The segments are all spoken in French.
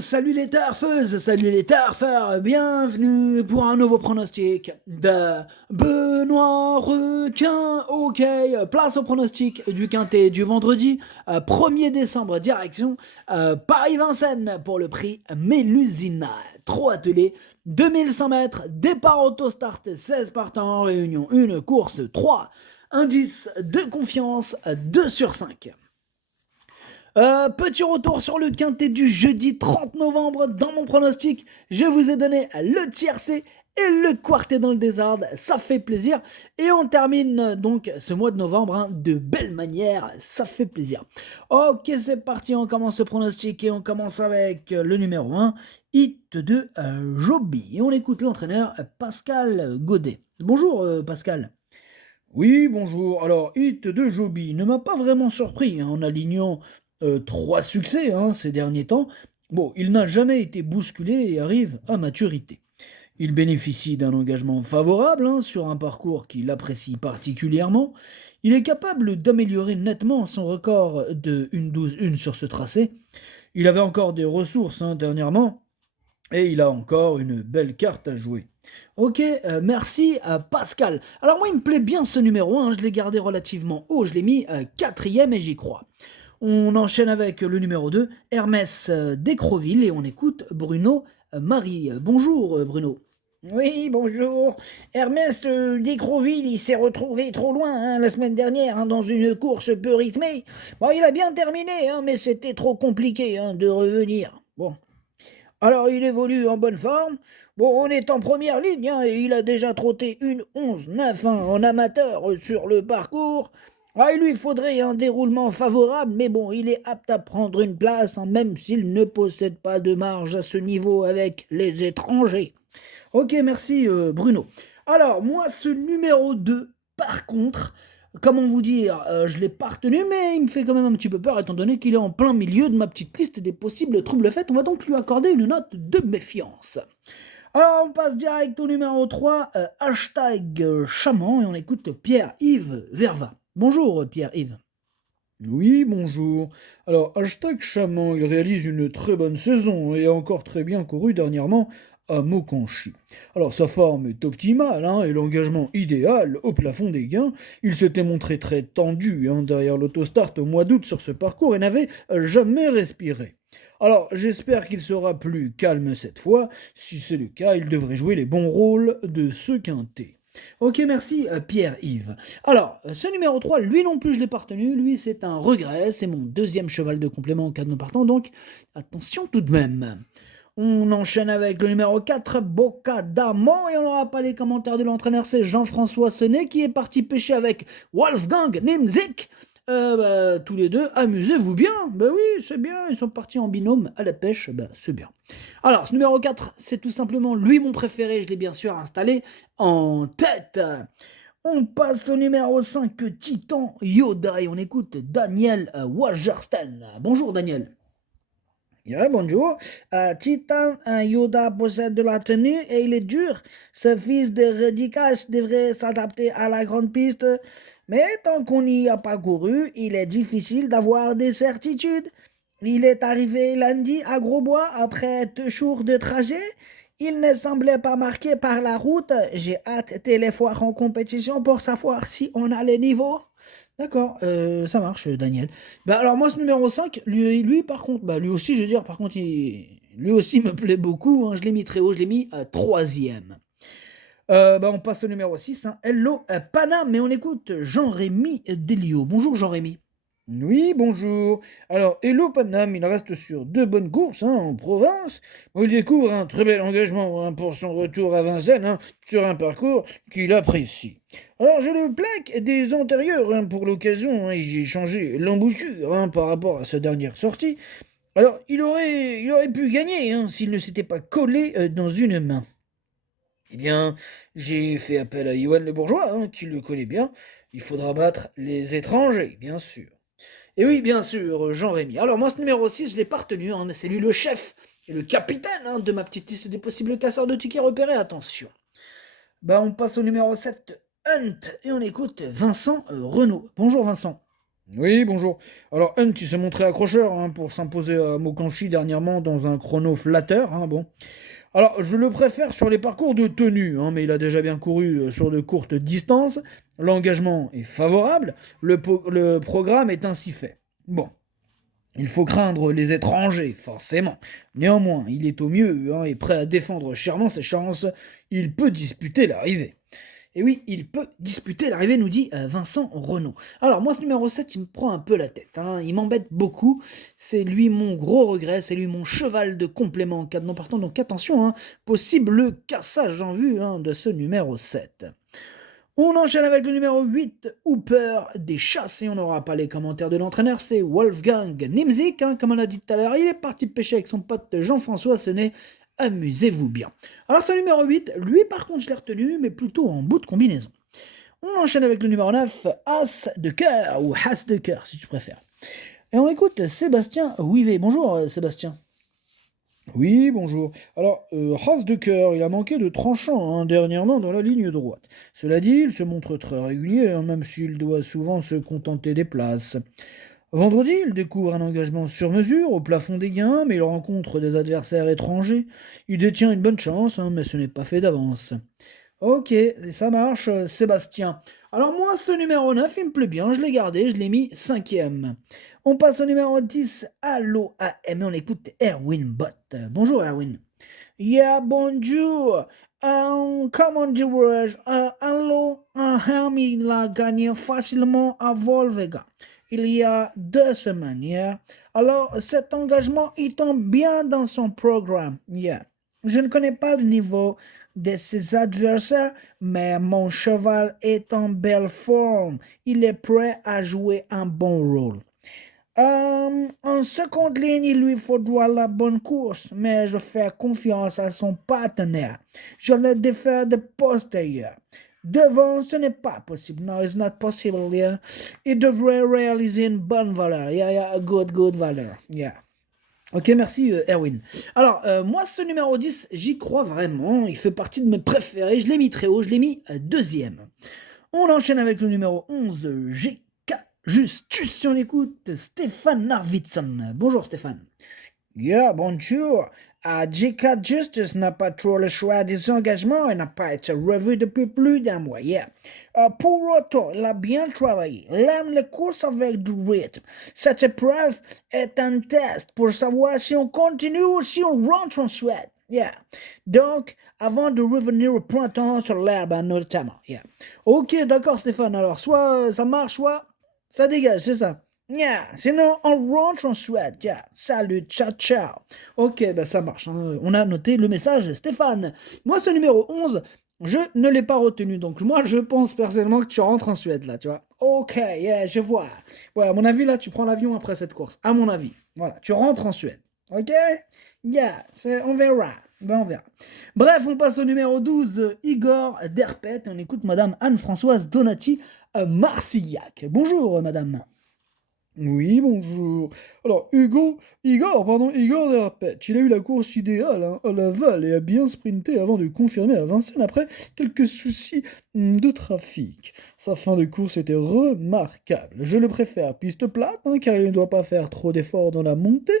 salut les turfeuses, salut les turfeurs, bienvenue pour un nouveau pronostic de Benoît Requin. Ok, place au pronostic du quintet du vendredi 1er décembre, direction Paris-Vincennes pour le prix Mélusine. 3 attelés, 2100 mètres, départ auto-start, 16 partants en réunion, une course 3, indice de confiance 2 sur 5. Petit retour sur le quintet du jeudi 30 novembre. Dans mon pronostic, je vous ai donné le tiercé et le quartet dans le désordre. Ça fait plaisir. Et on termine donc ce mois de novembre de belle manière. Ça fait plaisir. Ok, c'est parti. On commence le pronostic et on commence avec le numéro 1, Hit de Joby. Et on écoute l'entraîneur Pascal Godet. Bonjour Pascal. Oui, bonjour. Alors, Hit de Joby ne m'a pas vraiment surpris en alignant 3 succès ces derniers temps. Bon, il n'a jamais été bousculé et arrive à maturité. Il bénéficie d'un engagement favorable sur un parcours qu'il apprécie particulièrement. Il est capable d'améliorer nettement son record de 1,12,1 sur ce tracé. Il avait encore des ressources dernièrement et il a encore une belle carte à jouer. Ok, merci Pascal. Alors moi il me plaît bien ce numéro 1, je l'ai gardé relativement haut, je l'ai mis 4e et j'y crois. On enchaîne avec le numéro 2, Hermès d'Écroville et on écoute Bruno Marie. Bonjour Bruno. Oui, bonjour. Hermès d'Écroville, il s'est retrouvé trop loin la semaine dernière dans une course peu rythmée. Bon, il a bien terminé, mais c'était trop compliqué de revenir. Bon. Alors, il évolue en bonne forme. Bon, on est en première ligne et il a déjà trotté une 11-9 en amateur sur le parcours. Ah, il lui faudrait un déroulement favorable, mais bon, il est apte à prendre une place, même s'il ne possède pas de marge à ce niveau avec les étrangers. Ok, merci Bruno. Alors, moi, ce numéro 2, par contre, comment vous dire, je l'ai pas retenu, mais il me fait quand même un petit peu peur, étant donné qu'il est en plein milieu de ma petite liste des possibles troubles faits. On va donc lui accorder une note de méfiance. Alors, on passe direct au numéro 3, hashtag chaman, et on écoute Pierre-Yves Verva. Bonjour Pierre-Yves. Oui, bonjour. Alors, hashtag Chaman, il réalise une très bonne saison et a encore très bien couru dernièrement à Mokanchi. Alors, sa forme est optimale et l'engagement idéal au plafond des gains. Il s'était montré très tendu derrière l'autostart au mois d'août sur ce parcours et n'avait jamais respiré. Alors, j'espère qu'il sera plus calme cette fois. Si c'est le cas, il devrait jouer les bons rôles de ce quintet. Ok, merci Pierre-Yves. Alors, ce numéro 3, lui non plus je l'ai pas retenu, lui c'est un regret, c'est mon deuxième cheval de complément en cas de non partant, donc attention tout de même. On enchaîne avec le numéro 4, Boca d'Amont, et on n'aura pas les commentaires de l'entraîneur, c'est Jean-François Sonnet qui est parti pêcher avec Wolfgang Nimzik. Tous les deux, amusez-vous bien. Oui, c'est bien, ils sont partis en binôme à la pêche, c'est bien. Alors, ce numéro 4, c'est tout simplement lui mon préféré, je l'ai bien sûr installé en tête. On passe au numéro 5, Titan Yoda, et on écoute Daniel Wagersten. Bonjour Daniel. Yeah, bonjour. Titan Yoda possède de la tenue et il est dur. Ce fils de Redicash devrait s'adapter à la grande piste. Mais tant qu'on n'y a pas couru, il est difficile d'avoir des certitudes. Il est arrivé lundi à Grosbois après 2 jours de trajet. Il ne semblait pas marqué par la route. J'ai hâte de les voir en compétition pour savoir si on a le niveau. D'accord, ça marche, Daniel. Alors moi, ce numéro 5, lui par contre, lui aussi, je veux dire, par contre, lui aussi me plaît beaucoup, je l'ai mis très haut, je l'ai mis troisième. On passe au numéro 6, Hello Panam, mais on écoute Jean-Rémy Delio. Bonjour Jean-Rémy. Oui, bonjour. Alors, Hello Panam, il reste sur 2 bonnes courses en province. Il découvre un très bel engagement pour son retour à Vincennes sur un parcours qu'il apprécie. Alors, je le plaque des antérieurs pour l'occasion et j'ai changé l'embouchure par rapport à sa dernière sortie. Alors, il aurait pu gagner s'il ne s'était pas collé dans une main. Eh bien, j'ai fait appel à Yoann Le Bourgeois, qui le connaît bien. Il faudra battre les étrangers, bien sûr. Et oui, bien sûr, Jean-Rémy. Alors moi, ce numéro 6, je l'ai pas retenu, mais c'est lui le chef et le capitaine de ma petite liste des possibles casseurs de tickets repérés. Attention. On passe au numéro 7, Hunt, et on écoute Vincent Renaud. Bonjour Vincent. Oui, bonjour. Alors, Hunt, il s'est montré accrocheur hein, pour s'imposer à Mokanchi dernièrement dans un chrono flatteur. Hein, bon. Alors, je le préfère sur les parcours de tenue, hein, mais il a déjà bien couru sur de courtes distances. L'engagement est favorable. Le programme est ainsi fait. Bon. Il faut craindre les étrangers, forcément. Néanmoins, il est au mieux hein, et prêt à défendre chèrement ses chances. Il peut disputer l'arrivée. Et oui, il peut disputer l'arrivée, nous dit Vincent Renaud. Alors, moi, ce numéro 7, il me prend un peu la tête. Hein. Il m'embête beaucoup. C'est lui mon gros regret. C'est lui mon cheval de complément en cas de non partant. Donc, attention, hein, possible cassage en vue hein, de ce numéro 7. On enchaîne avec le numéro 8, Hooper des chasses, et on n'aura pas les commentaires de l'entraîneur, c'est Wolfgang Nimzik, hein, comme on a dit tout à l'heure, il est parti pêcher avec son pote Jean-François Senet, amusez-vous bien. Alors ce numéro 8, lui par contre je l'ai retenu, mais plutôt en bout de combinaison. On enchaîne avec le numéro 9, As de cœur, ou As de cœur si tu préfères. Et on écoute Sébastien Ouivet. Bonjour Sébastien. Oui, bonjour. Alors, Haas de cœur, il a manqué de tranchant hein, dernièrement dans la ligne droite. Cela dit, il se montre très régulier, hein, même s'il doit souvent se contenter des places. Vendredi, il découvre un engagement sur mesure au plafond des gains, mais il rencontre des adversaires étrangers. Il détient une bonne chance, hein, mais ce n'est pas fait d'avance. Ok, ça marche, Sébastien. Alors moi, ce numéro 9, il me plaît bien, je l'ai gardé, je l'ai mis cinquième. On passe au numéro 10, Allo AM, et on écoute Erwin Bott. Bonjour Erwin. Yeah, bonjour. Comment dirais-je? Allo, Hermie l'a gagné facilement à Volvega il y a 2 semaines. Yeah. Alors, cet engagement, il tombe bien dans son programme. Yeah. Je ne connais pas le niveau de ses adversaires, mais mon cheval est en belle forme. Il est prêt à jouer un bon rôle. En seconde ligne, il lui faudra la bonne course, mais je fais confiance à son partenaire. Je le défère de postérieur. Devant, ce n'est pas possible. No, it's not possible, yeah. Il devrait réaliser une bonne valeur. Yeah, yeah, a good valeur. Yeah. Ok, merci Erwin. Alors, moi, ce numéro 10, j'y crois vraiment. Il fait partie de mes préférés. Je l'ai mis très haut, je l'ai mis deuxième. On enchaîne avec le numéro 11, GK Justus. Si on écoute Stéphane Arvidsson. Bonjour Stéphane. Yeah, bonjour. J.K. Justice n'a pas trop le choix des engagements et n'a pas été revu depuis plus d'un mois. Yeah. Pour autant, il a bien travaillé. Il aime les courses avec du rythme. Cette épreuve est un test pour savoir si on continue ou si on rentre en Suède. Yeah. Donc, avant de revenir au printemps sur l'herbe, notamment. Yeah. Ok, d'accord Stéphane. Alors, soit ça marche, soit ça dégage, c'est ça. Yeah, sinon on rentre en Suède. Yeah. Salut, ciao, ciao. Ok, bah ça marche. Hein. On a noté le message, Stéphane. Moi, ce numéro 11, je ne l'ai pas retenu. Donc, moi, je pense personnellement que tu rentres en Suède, là, tu vois. Ok, yeah, je vois. Ouais, à mon avis, là, tu prends l'avion après cette course. À mon avis. Voilà, tu rentres en Suède. Ok? Yeah, on verra. Ben, on verra. Bref, on passe au numéro 12, Igor Derpet. On écoute Madame Anne-Françoise Donati Marcillac. Bonjour, Madame. Oui, bonjour. Alors, Igor Derpech, il a eu la course idéale hein, à Laval et a bien sprinté avant de confirmer à Vincennes après quelques soucis de trafic. Sa fin de course était remarquable. Je le préfère piste plate, hein, car il ne doit pas faire trop d'efforts dans la montée.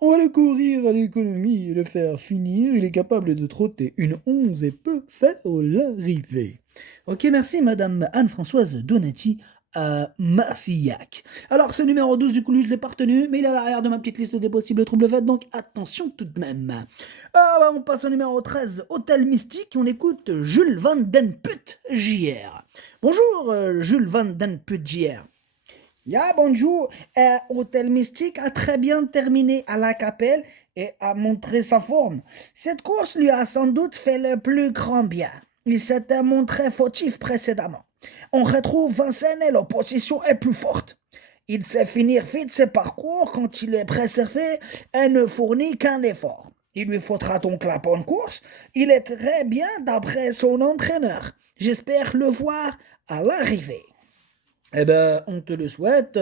On va le courir à l'économie et le faire finir. Il est capable de trotter une 11 et peut faire l'arrivée. Ok, merci Madame Anne-Françoise Donati à Marcillac. Alors, ce numéro 12, du coup, lui, je l'ai pas retenu, mais il est à l'arrière de ma petite liste des possibles troubles faits, donc attention tout de même. On passe au numéro 13, Hôtel Mystique, on écoute Jules Van Den Put JR. Bonjour, Jules Van Den Put JR. Yeah, bonjour. Hôtel Mystique a très bien terminé à la Capelle et a montré sa forme. Cette course lui a sans doute fait le plus grand bien. Il s'était montré fautif précédemment. On retrouve Vincennes et l'opposition est plus forte. Il sait finir vite ses parcours quand il est préservé et ne fournit qu'un effort. Il lui faudra donc la bonne course. Il est très bien d'après son entraîneur. J'espère le voir à l'arrivée. Eh ben, on te le souhaite.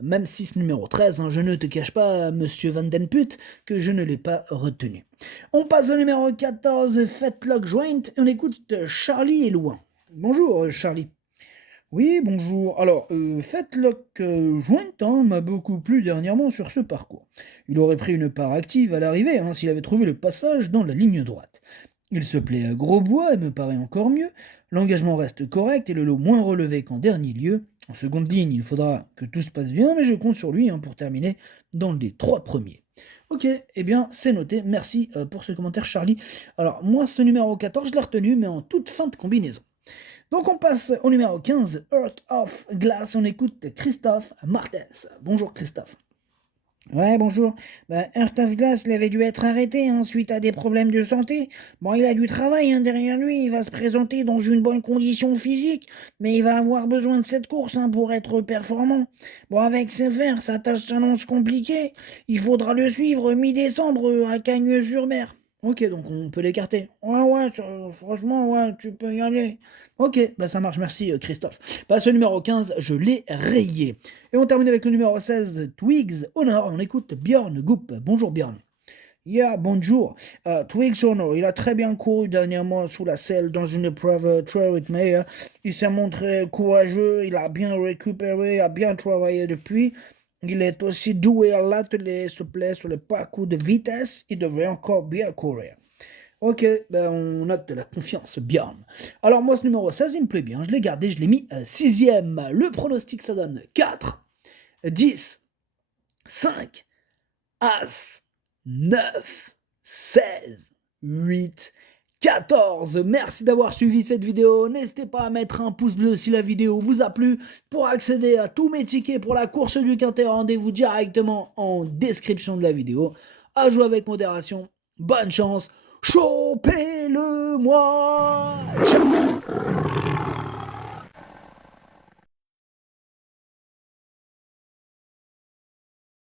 Même si ce numéro 13, hein, je ne te cache pas, Monsieur Van Den Put, que je ne l'ai pas retenu. On passe au numéro 14, Fetlock Joint, et on écoute Charlie et Louan. Bonjour, Charlie. Oui, bonjour. Alors, Fetlock Joint m'a beaucoup plu dernièrement sur ce parcours. Il aurait pris une part active à l'arrivée s'il avait trouvé le passage dans la ligne droite. Il se plaît à Grosbois et me paraît encore mieux. L'engagement reste correct et le lot moins relevé qu'en dernier lieu. En seconde ligne, il faudra que tout se passe bien, mais je compte sur lui pour terminer dans les 3 premiers. Ok, eh bien c'est noté. Merci pour ce commentaire, Charlie. Alors, moi, ce numéro 14, je l'ai retenu, mais en toute fin de combinaison. Donc on passe au numéro 15, Earth of Glass. On écoute Christophe Martens. Bonjour Christophe. Ouais, bonjour. Earth of Glass, il avait dû être arrêté suite à des problèmes de santé. Bon, il a du travail derrière lui, il va se présenter dans une bonne condition physique, mais il va avoir besoin de cette course pour être performant. Bon, avec ses fers, sa tâche s'annonce compliquée. Il faudra le suivre mi-décembre à Cagnes-sur-Mer. Ok, donc on peut l'écarter. Ouais, franchement, ouais, tu peux y aller. Ok, bah ça marche, merci Christophe. Bah ce numéro 15, je l'ai rayé. Et on termine avec le numéro 16, Twigs Honor. On écoute Björn Goop. Bonjour Björn. Yeah, bonjour. Twigs Honor, il a très bien couru dernièrement sous la selle dans une épreuve très rythmée. Il s'est montré courageux, il a bien récupéré, a bien travaillé depuis. Il est aussi doué à l'atelier, se plaît sur le parcours de vitesse, il devrait encore bien courir. Ok, ben on note de la confiance, Björn. Alors moi, ce numéro 16, il me plaît bien, je l'ai gardé, je l'ai mis 6ème. Le pronostic, ça donne 4, 10, 5, As, 9, 16, 8, 14. Merci d'avoir suivi cette vidéo. N'hésitez pas à mettre un pouce bleu si la vidéo vous a plu. Pour accéder à tous mes tickets pour la course du Quintet, rendez-vous directement en description de la vidéo. À jouer avec modération. Bonne chance. Chopez-le-moi. Ciao.